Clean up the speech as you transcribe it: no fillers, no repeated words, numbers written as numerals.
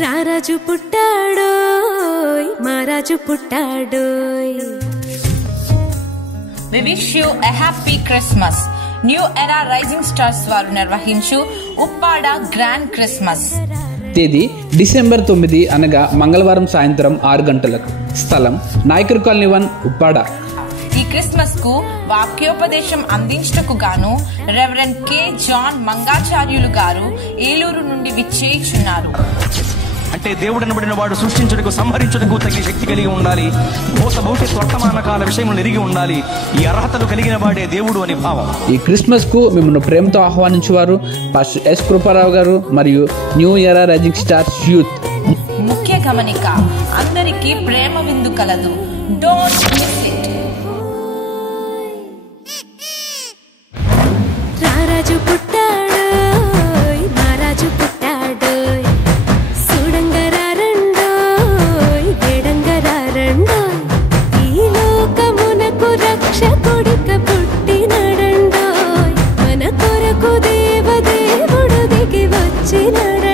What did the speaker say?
రారాజు పుట్టాడోయ్ మారాజు పుట్టాడోయ్. We wish you a happy Christmas. New era rising stars వారు నిర్వహించు ఉప్పాడ గ్రాండ్ క్రిస్మస్. తేదీ డిసెంబర్ 9 అనగా మంగళవారం సాయంత్రం 6 గంటలకు. స్థలం నాయకర్ కాలనీ 1 ఉప్పాడ. ఈ క్రిస్మస్ కు వాక్యోపదేశం అందించటకు గాను రెవరెండ్ కె జాన్ మంగాచార్యులు గారు ఏలూరు నుండి విచ్చేయుచున్నారు. అంటే దేవుడు అనబడిన వాడు సృష్టించుటకు సంహరించుటకు తగిన శక్తి కలిగి ఉండాలి. భవిష్యత్ వర్తమాన కాల విషయములు ఎరిగి ఉండాలి. ఈ అర్హతలు కలిగిన వాడే దేవుడు అని భావం. ఈ క్రిస్మస్ కు మిమ్మల్ని ప్రేమతో ఆహ్వానించేవారు పాస్టర్ ఎస్ కృపారావు గారు మరియు new era rising stars youth. ముఖ్య గమనిక, అందరికీ ప్రేమ విందు కలదు. Don't miss it. రారాజు పుట్టాడోయ్ మారాజు పుట్టాడోయ్. సుడంగరారండోయ్ వేడంగరారండోయ్. ఈ లోకమునకు రక్షకుడిక పుట్టినడండోయ్. మన కొరకు దేవదేవుడు దిగి వచ్చినడండోయ్.